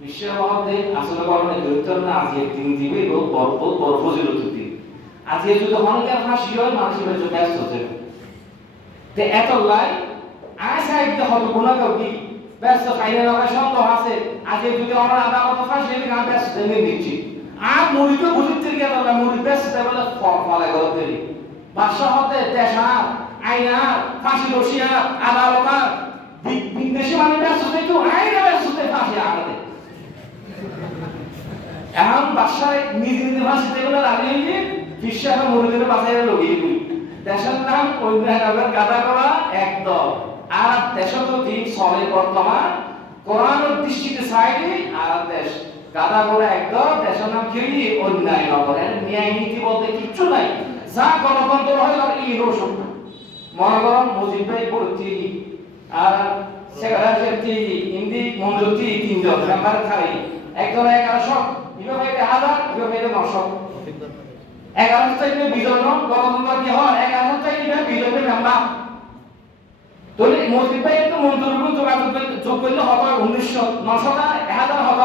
বিশ্বের মধ্যে আসলে বলনে দৈত্যর না আজ একদিন দিবে বড় ফজিলত দিবে আজকে যদি অনেকের ফাঁসি হয় মানুষের কাছে ব্যস্ত হতে তে এত লাই আয় সাহিত্য হবে গুণাকেও কি ব্যস্ত খাইলে লাগা সন্দেহ আছে আজকে যদি আমরা আদালত ফাঁসি হলে গান ব্যস্ত নিয়ে দিচ্ছি আর মুড়িকে বুঝতে গিয়ে বলে মুড়ি ব্যস্ত বলে ফলে করতে বাদশা হতে দেশা আইনা ফাঁসি রশিয়া আদালত বিদেশি মানে ব্যস্ত একটু আইনা ব্যস্ত ফাঁসি আগাতে এখন বাসায় নিজে নিজে ফাঁসিতে গেলে লাগিয়ে গিয়ে বিশ্বের মুড়িদের বাসায় লগিয়ে দিই দেশের নাম অন্য গাদা করা একদম আর দেশত দিন চলে বর্তমান কোরআনের দৃষ্টিতে চাইলে আর দেশ গাদা করা একদম দেশের নাম কি অন্যায় নগরের ন্যায় নীতি বলতে কিচ্ছু নাই যা গণতন্ত্র হয় আর এই রোশন মনে করেন মুজিব ভাই পড়তি আর সেক্রেটারি হিন্দি মঞ্জুরতি তিনজন মেম্বার খাই একজন 1100 ইভা ভাই 1000 ইভা ভাই 900 1100 থেকে বিজন গণতন্ত্র কি হয় 1100 থেকে বিজন মেম্বার তাহলে মুজিব ভাই তো মঞ্জুরগুলো যোগ করলে হবে 1900 900 টা 1000 হবে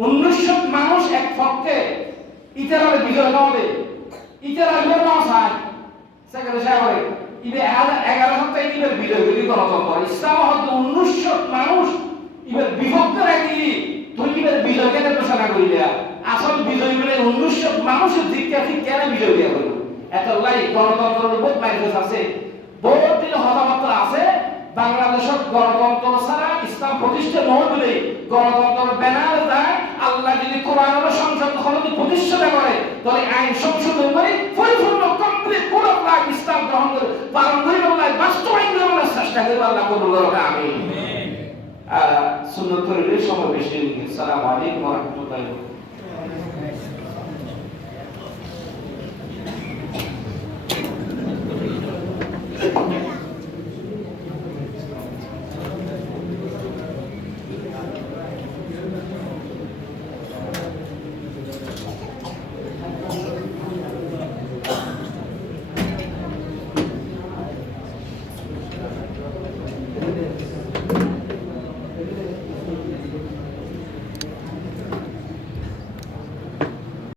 1900 মানুষ এক পক্ষে ইতারে বিজন হবে ইতারে বিজন নয় সেক্রেটারি সাহেব ইবে 1100 থেকে ইবে বিজয় হইলি গণতন্ত্র ইসলাম হতে 1900 মানুষ ইবে বিভক্ত রাখি তুই ইবে বিজয় কেন ঘোষণা করিলা আসল বিজয় বলে 1900 মানুষের দিকটা ঠিক কেন বিজয় দিয়া হইল এত লাই গণতন্ত্রের বহুত মাইনাস আছে বহুত দিন হতাহত আছে বাংলাদেশের গণতন্ত্র ছাড়া ইসলাম প্রতিষ্ঠা নয় বলে গণতন্ত্রের ব্যানার দেয় আল্লাহ যদি কোরআনের সংসদ হলতে প্রতিষ্ঠা করে তাহলে আইন সংশোধন করে পরিপূর্ণ কমপ্লিট পুরো প্রায় ইসলাম গ্রহণ করে পালন করে আল্লাহ বাস্তবায়ন করে চেষ্টা করে আল্লাহ কবুল করুক আমিন সুন্নাত করে সময় বেশি আসসালামু আলাইকুম ওয়া রাহমাতুল্লাহি ওয়া বারাকাতুহু